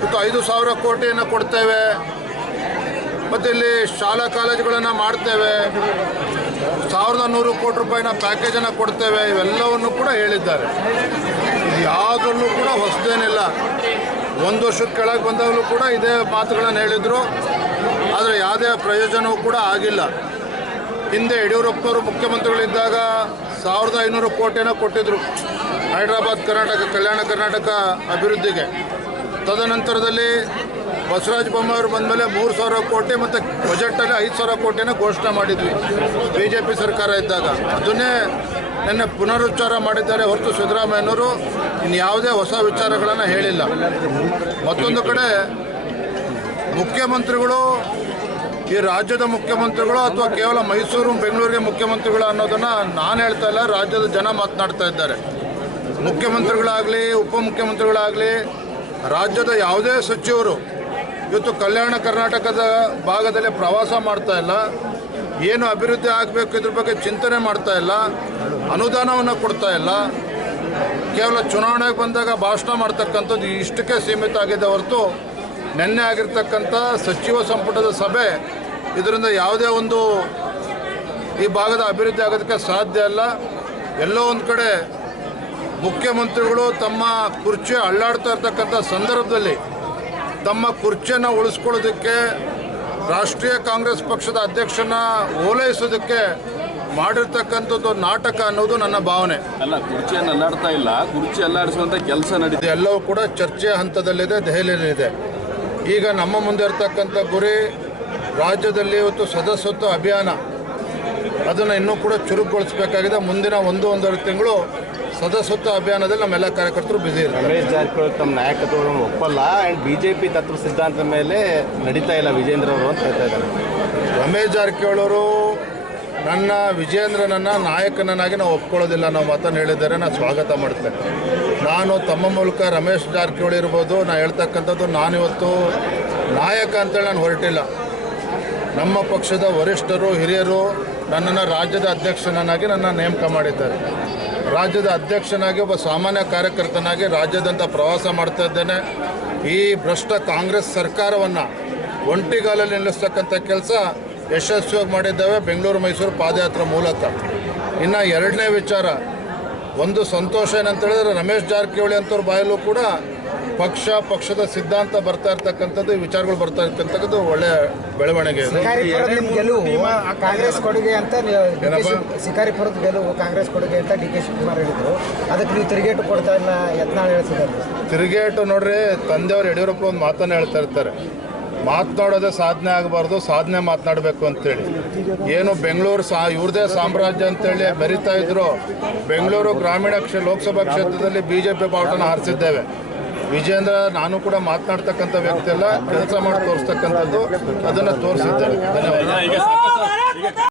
ಇವತ್ತು ಐದು ಸಾವಿರ ಕೋಟಿಯನ್ನು ಕೊಡ್ತೇವೆ. ಮತ್ತು ಇಲ್ಲಿ ಶಾಲಾ ಕಾಲೇಜುಗಳನ್ನು ಮಾಡ್ತೇವೆ. ಸಾವಿರದ ನೂರು ಕೋಟಿ ರೂಪಾಯಿನ ಪ್ಯಾಕೇಜನ್ನು ಕೊಡ್ತೇವೆ. ಇವೆಲ್ಲವನ್ನು ಕೂಡ ಹೇಳಿದ್ದಾರೆ. ಯಾವುದರಲ್ಲೂ ಕೂಡ ಹೊಸದೇನಿಲ್ಲ. ಒಂದು ವರ್ಷದ ಕೆಳಗೆ ಬಂದಾಗಲೂ ಕೂಡ ಇದೇ ಮಾತುಗಳನ್ನು ಹೇಳಿದರು. ಆದರೆ ಯಾವುದೇ ಪ್ರಯೋಜನವೂ ಕೂಡ ಆಗಿಲ್ಲ. ಹಿಂದೆ ಯಡಿಯೂರಪ್ಪರು ಮುಖ್ಯಮಂತ್ರಿಗಳಿದ್ದಾಗ ಸಾವಿರದ ಐನೂರು ಕೋಟಿನ ಕೊಟ್ಟಿದ್ದರು ಹೈದರಾಬಾದ್ ಕರ್ನಾಟಕ, ಕಲ್ಯಾಣ ಕರ್ನಾಟಕ ಅಭಿವೃದ್ಧಿಗೆ. ತದನಂತರದಲ್ಲಿ ಬಸವರಾಜ ಬೊಮ್ಮಾಯಿಯವರು ಬಂದಮೇಲೆ ಮೂರು ಸಾವಿರ ಕೋಟಿ ಮತ್ತು ಬಜೆಟಲ್ಲಿ ಐದು ಸಾವಿರ ಕೋಟಿನ ಘೋಷಣೆ ಮಾಡಿದ್ವಿ ಬಿ ಜೆ ಪಿ ಸರ್ಕಾರ ಇದ್ದಾಗ. ಅದನ್ನೇ ನಿನ್ನೆ ಪುನರುಚ್ಚಾರ ಮಾಡಿದ್ದಾರೆ ಹೊರತು ಸಿದ್ದರಾಮಯ್ಯನವರು. ಇನ್ಯಾವುದೇ ಹೊಸ ವಿಚಾರಗಳನ್ನು ಹೇಳಿಲ್ಲ. ಮತ್ತೊಂದು ಕಡೆ ಮುಖ್ಯಮಂತ್ರಿಗಳು ಈ ರಾಜ್ಯದ ಮುಖ್ಯಮಂತ್ರಿಗಳು ಅಥವಾ ಕೇವಲ ಮೈಸೂರು, ಬೆಂಗಳೂರಿಗೆ ಮುಖ್ಯಮಂತ್ರಿಗಳು ಅನ್ನೋದನ್ನು ನಾನು ಹೇಳ್ತಾ ಇಲ್ಲ, ರಾಜ್ಯದ ಜನ ಮಾತನಾಡ್ತಾ ಇದ್ದಾರೆ. ಮುಖ್ಯಮಂತ್ರಿಗಳಾಗಲಿ, ಉಪಮುಖ್ಯಮಂತ್ರಿಗಳಾಗಲಿ ರಾಜ್ಯದ ಯಾವುದೇ ಸಚಿವರು ಇವತ್ತು ಕಲ್ಯಾಣ ಕರ್ನಾಟಕದ ಭಾಗದಲ್ಲಿ ಪ್ರವಾಸ ಮಾಡ್ತಾ ಇಲ್ಲ, ಏನು ಅಭಿವೃದ್ಧಿ ಆಗಬೇಕು ಇದ್ರ ಬಗ್ಗೆ ಚಿಂತನೆ ಮಾಡ್ತಾ ಇಲ್ಲ, ಅನುದಾನವನ್ನು ಕೊಡ್ತಾ ಇಲ್ಲ, ಕೇವಲ ಚುನಾವಣೆಗೆ ಬಂದಾಗ ಭಾಷಣ ಮಾಡ್ತಕ್ಕಂಥದ್ದು ಇಷ್ಟಕ್ಕೆ ಸೀಮಿತ ಆಗಿದೆ ಹೊರತು ನಿನ್ನೆ ಆಗಿರ್ತಕ್ಕಂಥ ಸಚಿವ ಸಂಪುಟದ ಸಭೆ ಇದರಿಂದ ಯಾವುದೇ ಒಂದು ಈ ಭಾಗದ ಅಭಿವೃದ್ಧಿ ಆಗೋದಕ್ಕೆ ಸಾಧ್ಯ ಅಲ್ಲ ಎಲ್ಲೋ ಒಂದು ಕಡೆ ಮುಖ್ಯಮಂತ್ರಿಗಳು ತಮ್ಮ ಕುರ್ಚಿ ಅಳ್ಳಾಡ್ತಾ ಇರ್ತಕ್ಕಂಥ ಸಂದರ್ಭದಲ್ಲಿ ತಮ್ಮ ಕುರ್ಚಿಯನ್ನು ಉಳಿಸ್ಕೊಳ್ಳೋದಕ್ಕೆ ರಾಷ್ಟ್ರೀಯ ಕಾಂಗ್ರೆಸ್ ಪಕ್ಷದ ಅಧ್ಯಕ್ಷನ ಓಲೈಸೋದಕ್ಕೆ ಮಾಡಿರ್ತಕ್ಕಂಥದ್ದು ನಾಟಕ ಅನ್ನೋದು ನನ್ನ ಭಾವನೆ. ಅಲ್ಲ ಕುರ್ಚಿಯನ್ನು ಅಲ್ಲಾಡ್ತಾ ಇಲ್ಲ. ಕುರ್ಚಿ ಅಲ್ಲಾಡಿಸುವಂಥ ಕೆಲಸ ನಡೀತಿದೆ ಎಲ್ಲವೂ ಕೂಡ ಚರ್ಚೆಯ ಹಂತದಲ್ಲಿದೆ ದೆಹಲಿಯಲ್ಲಿದೆ ಈಗ ನಮ್ಮ ಮುಂದೆ ಇರ್ತಕ್ಕಂಥ ಗುರಿ ರಾಜ್ಯದಲ್ಲಿ ಇವತ್ತು ಸದಸ್ಯತ್ವ ಅಭಿಯಾನ. ಅದನ್ನು ಇನ್ನೂ ಕೂಡ ಚುರುಕುಗೊಳಿಸಬೇಕಾಗಿದೆ. ಮುಂದಿನ ಒಂದು ಒಂದೂವರೆ ತಿಂಗಳು ಸದಸ್ಯತ್ವ ಅಭಿಯಾನದಲ್ಲಿ ನಮ್ಮೆಲ್ಲ ಕಾರ್ಯಕರ್ತರು ಬ್ಯುಸಿ ಇದ್ದಾರೆ ರಮೇಶ್ ಜಾರಕಿಹೊಳಿ ತಮ್ಮ ನಾಯಕತ್ವವನ್ನು ಒಪ್ಪಲ್ಲ ಆ್ಯಂಡ್ ಬಿ ಜೆ ಪಿ ತತ್ವ ಸಿದ್ಧಾಂತದ ಮೇಲೆ ನಡೀತಾ ಇಲ್ಲ ವಿಜೇಂದ್ರ ಅವರು ಅಂತ ಹೇಳ್ತಾ ಇದ್ದಾರೆ. ರಮೇಶ್ ಜಾರಕಿಹೊಳಿ ಅವರು ನನ್ನ ವಿಜೇಂದ್ರನನ್ನು ನಾಯಕನನ್ನಾಗಿ ನಾವು ಒಪ್ಕೊಳ್ಳೋದಿಲ್ಲ ನಾವು ಮಾತನ್ನು ಹೇಳಿದ್ದಾರೆ. ನಾನು ಸ್ವಾಗತ ಮಾಡ್ತೇನೆ. ನಾನು ತಮ್ಮ ಮೂಲಕ ರಮೇಶ್ ಜಾರಕಿಹೊಳಿ ಇರ್ಬೋದು. ನಾನು ಹೇಳ್ತಕ್ಕಂಥದ್ದು ನಾನಿವತ್ತು ನಾಯಕ ಅಂತೇಳಿ ನಾನು ಹೊರಟಿಲ್ಲ. ನಮ್ಮ ಪಕ್ಷದ ವರಿಷ್ಠರು ಹಿರಿಯರು ನನ್ನನ್ನು ರಾಜ್ಯದ ಅಧ್ಯಕ್ಷನನ್ನಾಗಿ ನನ್ನ ನೇಮಕ ಮಾಡಿದ್ದಾರೆ. ರಾಜ್ಯದ ಅಧ್ಯಕ್ಷನಾಗಿ ಒಬ್ಬ ಸಾಮಾನ್ಯ ಕಾರ್ಯಕರ್ತನಾಗಿ ರಾಜ್ಯದಂತ ಪ್ರವಾಸ ಮಾಡ್ತಾ ಇದ್ದೇನೆ. ಈ ಭ್ರಷ್ಟ ಕಾಂಗ್ರೆಸ್ ಸರ್ಕಾರವನ್ನು ಒಂಟಿಗಾಲಲ್ಲಿ ನಿಲ್ಲಿಸ್ತಕ್ಕಂಥ ಕೆಲಸ ಯಶಸ್ವಿಯಾಗಿ ಮಾಡಿದ್ದೇವೆ ಬೆಂಗಳೂರು ಮೈಸೂರು ಪಾದಯಾತ್ರೆ ಮೂಲಕ. ಇನ್ನು ಎರಡನೇ ವಿಚಾರ, ಒಂದು ಸಂತೋಷ ಏನಂತ ಹೇಳಿದ್ರೆ ರಮೇಶ್ ಜಾರಕಿಹೊಳಿ ಅಂತವ್ರ ಬಾಯಲ್ಲೂ ಕೂಡ ಪಕ್ಷ ಪಕ್ಷದ ಸಿದ್ಧಾಂತ ಬರ್ತಾ ಇರ್ತಕ್ಕಂಥದ್ದು ವಿಚಾರಗಳು ಬರ್ತಾ ಇರ್ತಕ್ಕಂಥದ್ದು ಒಳ್ಳೆ ಬೆಳವಣಿಗೆ ಇದು. ಶಿಕಾರಿಪುರದ ನಿಮ್ ಗೆಲುವು ಕಾಂಗ್ರೆಸ್ ಕೊಡುಗೆ ಅಂತ ಶಿಕಾರಿಪುರದ ಗೆಲುವು ಕಾಂಗ್ರೆಸ್ ಕೊಡುಗೆ ಅಂತ ಡಿ ಕೆ ಶಿವಕುಮಾರ್ ಹೇಳಿದ್ರು. ಅದಕ್ಕೆ ನೀವು ತಿರುಗೇಟು ಕೊಡ್ತಾ ಇಲ್ಲ ಯತ್ನ ಹೇಳ್ತಿದ್ದಾರೆ. ತಿರುಗೇಟು ನೋಡ್ರಿ ತಂದೆಯವರು ಯಡಿಯೂರಪ್ಪ ಒಂದು ಮಾತನ್ನು ಹೇಳ್ತಾ ಇರ್ತಾರೆ. ಮಾತನಾಡೋದೇ ಸಾಧನೆ ಆಗಬಾರ್ದು ಸಾಧನೆ ಮಾತನಾಡಬೇಕು ಅಂತೇಳಿ. ಏನು ಬೆಂಗಳೂರು ಸಾ ಇವ್ರದೇ ಸಾಮ್ರಾಜ್ಯ ಅಂತೇಳಿ ಬರಿತಾ ಇದ್ರು. ಬೆಂಗಳೂರು ಗ್ರಾಮೀಣ ಕ್ಷೇ ಲೋಕಸಭಾ ಕ್ಷೇತ್ರದಲ್ಲಿ ಬಿ ಜೆ ಪಿ ಬಾವುಟನ ಹಾರಿಸಿದ್ದೇವೆ. ವಿಜೇಂದ್ರ ನಾನು ಕೂಡ ಮಾತನಾಡ್ತಕ್ಕಂಥ ವ್ಯಕ್ತಿ ಎಲ್ಲ ಕೆಲಸ ಮಾಡಿ ತೋರಿಸ್ತಕ್ಕಂಥದ್ದು ಅದನ್ನು ತೋರಿಸಿದ್ದಾರೆ ಧನ್ಯವಾದ